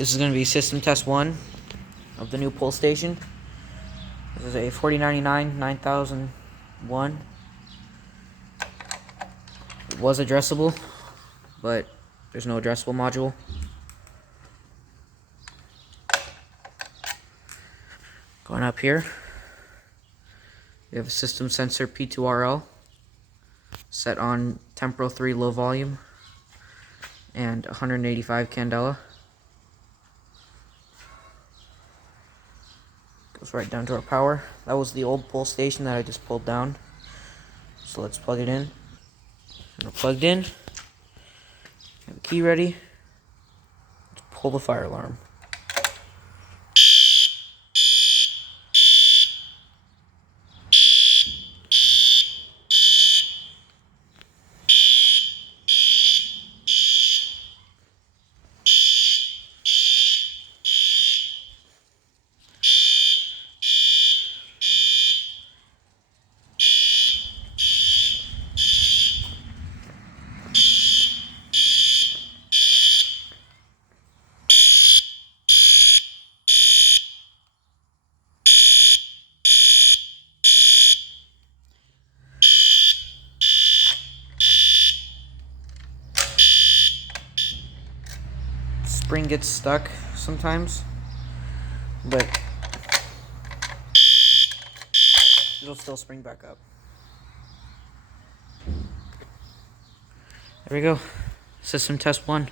This is going to be system test 1 of the new pull station. This is a 4099 9001. It was addressable, but there's no addressable module. Going up here, we have a system sensor P2RL set on temporal 3 low volume and 185 candela. Goes right down to our power. That was the old pull station that I just pulled down. So let's plug it in. And we're plugged in. Have a key ready. Let's pull the fire alarm. Spring gets stuck sometimes, but it'll still spring back up. There we go. System test 1.